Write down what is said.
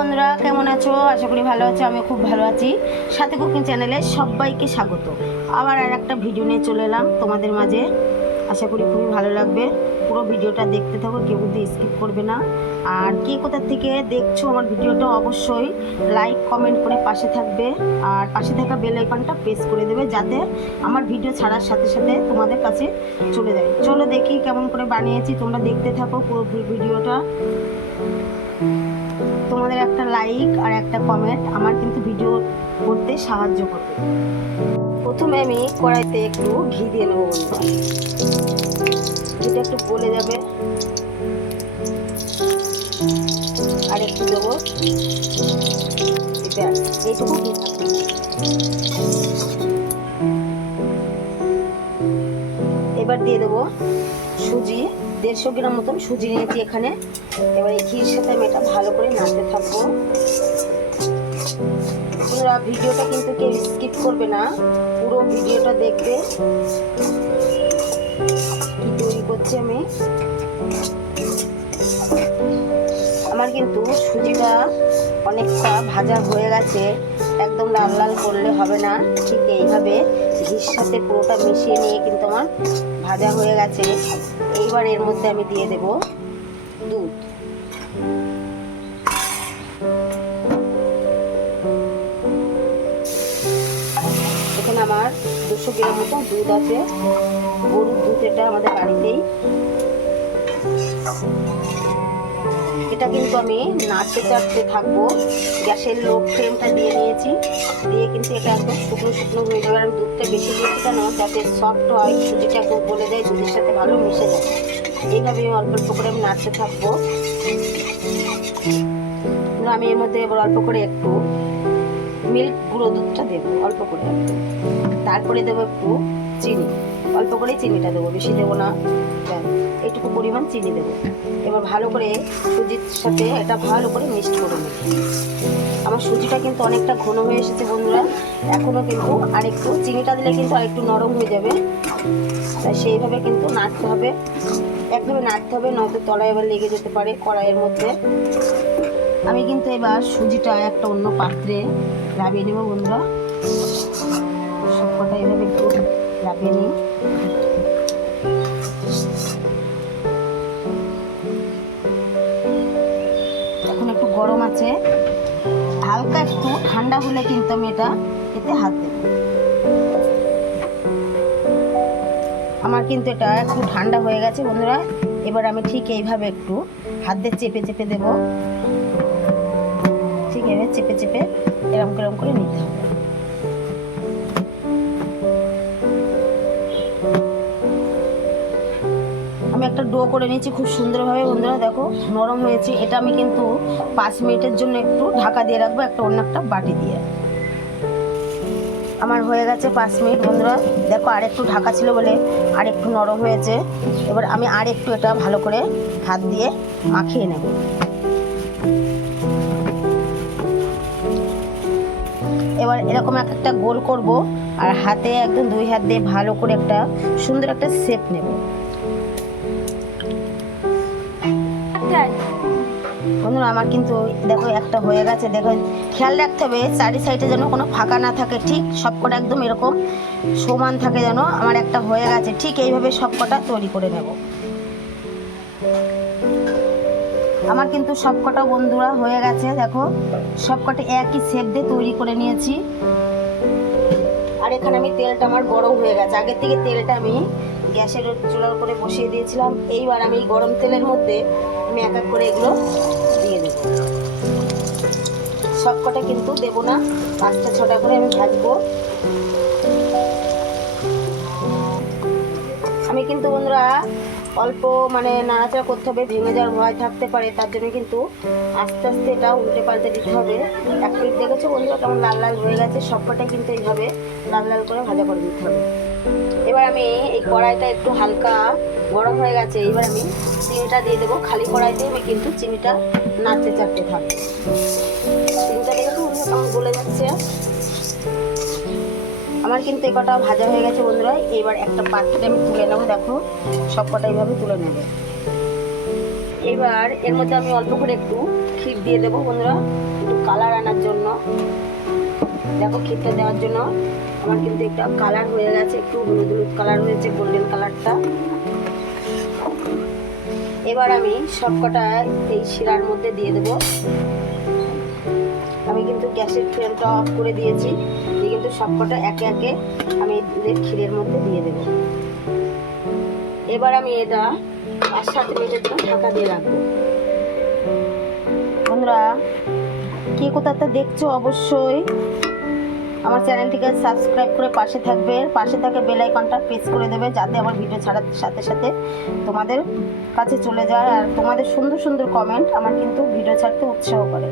বন্ধুরা, কেমন আছো? আশা করি ভালো আছো। আমি খুব ভালো আছি। সাথে কুকিং চ্যানেলে সবাইকে স্বাগত। আবার আর একটা ভিডিও নিয়ে চলে এলাম তোমাদের মাঝে। আশা করি খুবই ভালো লাগবে। পুরো ভিডিওটা দেখতে থাকো, কেউ কিন্তু স্কিপ করবে না। আর কে কোথা থেকে দেখছো আমার ভিডিওটা অবশ্যই লাইক কমেন্ট করে পাশে থাকবে। আর পাশে থাকা বেল আইকনটা প্রেস করে দেবে, যাতে আমার ভিডিও ছাড়ার সাথে সাথে তোমাদের কাছে চলে যায়। চলো দেখি কেমন করে বানিয়েছি, তোমরা দেখতে থাকো পুরো ভিডিওটা। তোমাদের একটা লাইক আর একটা কমেন্ট আমার কিন্তু ভিডিও করতে সাহায্য করবে। প্রথমে আমি কড়াইতে একটু ঘি দিয়ে নেবো বন্ধুরা। ঘিটা একটু গলে যাবে, আর একটু দেবো, এইটুকু ঘি থাকবে। এবার দিয়ে দেবো সুজি, 150 গ্রাম মতন সুজি নিয়েছি এখানে। এবার এই ঘির সাথে আমি এটা ভালো করে নাড়তে থাকবো। তোমরা ভিডিওটা কিন্তু কেউ স্কিপ করবে না, পুরো ভিডিওটা দেখবে। কি তৈরি করছি আমি, আমার কিন্তু সুজিটা অনেকটা ভাজা হয়ে গেছে। একদম লাল লাল করলে হবে না, ঠিক এইভাবে ঘির সাথে পুরোটা মিশিয়ে নিয়ে কিন্তু আমার ভাজা হয়ে গেছে। এইবার এর মধ্যে আমি দিয়ে দেব দুধ। এখানে আমার 200 গ্রাম মতো দুধ আছে, গরুর দুধ, এটা আমাদের বাড়িতেই। এটা কিন্তু আমি নাড়তে চাড়তে থাকবো। গ্যাসের লো ফ্লেমটা দিয়ে নিয়েছি, দিয়ে কিন্তু এটা একদম শুকনো শুকনো হয়ে যাবে। আমি দুধটা বেশি দিয়েছি কেন, যাতে সফট হয়, সুজিটা একটু গলে যায়, দুধের সাথে ভালো মিশে যায়। এইভাবে অল্প অল্প করে আমি নাড়তে থাকবো। আমি এর মধ্যে এবার অল্প করে একটু মিল্ক গুঁড়ো দুধটা দেবো, অল্প করে একটু। তারপরে দেবো একটু চিনি, অল্প করে চিনিটা দেবো, বেশি দেবো না, এইটুকু পরিমাণ চিনি দেবো। এবার ভালো করে সুজির সাথে এটা ভালো করে মিক্সড করে নেব। আমার সুজিটা কিন্তু অনেকটা ঘন হয়ে এসেছে বন্ধুরা, এখনও কিন্তু আরেকটু চিনিটা দিলে কিন্তু আরেকটু নরম হয়ে যাবে। তাই সেইভাবে কিন্তু নাড়তে হবে, একভাবে নাড়তে হবে, নয়তো তলায় এবার লেগে যেতে পারে কড়াইয়ের মধ্যে। আমি কিন্তু এবার সুজিটা একটা অন্য পাত্রে লাভিয়ে নেব বন্ধুরা। সব কটা এভাবে একটু লাভিয়ে নিই। এখন একটু গরম আছে, হালকা একটু ঠান্ডা হলে কিন্তু আমি এতে হাত দেব। আমার কিন্তু এটা একটু ঠান্ডা হয়ে গেছে বন্ধুরা। এবার আমি ঠিক এইভাবে একটু হাত দিয়ে চেপে চেপে দেবো। ঠিক এভাবে চেপে চেপে এরম করে নিতে হবে। আমি একটা ডো করে নিয়েছি খুব সুন্দরভাবে বন্ধুরা, দেখো নরম হয়েছে। এটা আমি কিন্তু 5 মিনিটের জন্য একটু ঢাকা দিয়ে রাখবো, একটা অন্য একটা বাটি দিয়ে। আমার হয়ে গেছে 5 মিনিট বন্ধুরা। দেখো আর একটু ঢাকা ছিল বলে আর একটু নরম হয়েছে। এবার আমি আর একটু এটা ভালো করে হাত দিয়ে মাখিয়ে নেব। এবার এরকম একটা গোল করব, আর হাতে একদম 2 হাত দিয়ে ভালো করে একটা সুন্দর একটা শেপ নেব। বন্ধুরা আমার কিন্তু দেখো একটা হয়ে গেছে। দেখো খেয়াল রাখতে হবে চারি সাইডে যেন কোনো ফাঁকা না থাকে, ঠিক সবকটা একদম এরকম সমান থাকে যেন। আমার একটা হয়ে গেছে, ঠিক এইভাবে সবকটা তৈরি করে নেব। আমার কিন্তু সবকটা বন্ধুরা হয়ে গেছে, দেখো সবকটা একই শেপ দিয়ে তৈরি করে নিয়েছি। আর এখানে আমি তেলটা আমার গরম হয়ে গেছে, আগের থেকে তেলটা আমি গ্যাসের চুলার উপরে বসিয়ে দিয়েছিলাম। এইবার আমি গরম তেলের মধ্যে আমি এক এক করে এগুলো দিয়ে দেব। সবকটা কিন্তু দেবো না, 5টা 6টা করে আমি ভাজবো। আমি কিন্তু বন্ধুরা অল্প নাড়াচাড়া করতে হবে, ভেঙে যাওয়ার ভয় থাকতে পারে, তার জন্য কিন্তু আস্তে আস্তে এটা উল্টে পাল্টে দিতে হবে। এক পিঠ দেখেছো বন্ধুরা কেমন লাল লাল হয়ে গেছে, সবকটাই কিন্তু এইভাবে লাল লাল করে ভাজা করে দিতে হবে। এবার আমি এই কড়াইটা একটু হালকা গরম হয়ে গেছে, এবার আমি চিনিটা দিয়ে দেবো। খালি কড়াইতে আমি কিন্তু চিনিটা নাড়তে চাড়তে থাকবো। চিনিটা দেখেছো বন্ধুরা কেমন গলে যাচ্ছে। আমার কিন্তু এই কটা ভাজা হয়ে গেছে বন্ধুরা। এবার একটা পাত্রে আমি তুলে নেবো, দেখো সব কটা এইভাবে তুলে নেব। এবার এর মধ্যে আমি অল্প করে একটু ক্ষীর দিয়ে দেবো বন্ধুরা, একটু কালার আনার জন্য। দেখো ক্ষীরটা দেওয়ার জন্য আমার কিন্তু একটা কালার হয়ে গেছে, একটু হলুদ হলুদ কালার হয়েছে, গোল্ডেন কালারটা। এবার আমি সবকটা এই শিরার মধ্যে দিয়ে দেবো। আমি কিন্তু গ্যাসের ফ্লেমটা অফ করে দিয়েছি, দিয়ে কিন্তু সবকটা একে একে আমি ক্ষীরের মধ্যে দিয়ে দেবো। এবার আমি এটা 5-7 মিনিটের জন্য ঢাকা দিয়ে রাখবো। বন্ধুরা, কে কোথাটা দেখছো অবশ্যই আমার চ্যানেলটিকে সাবস্ক্রাইব করে পাশে থাকবে, পাশে থাকা বেল আইকনটা প্রেস করে দেবে, যাতে আমার ভিডিও ছাড়ার সাথে সাথে তোমাদের কাছে চলে যায়। আর তোমাদের সুন্দর সুন্দর কমেন্ট আমার কিন্তু ভিডিও ছাড়তে উৎসাহ করে।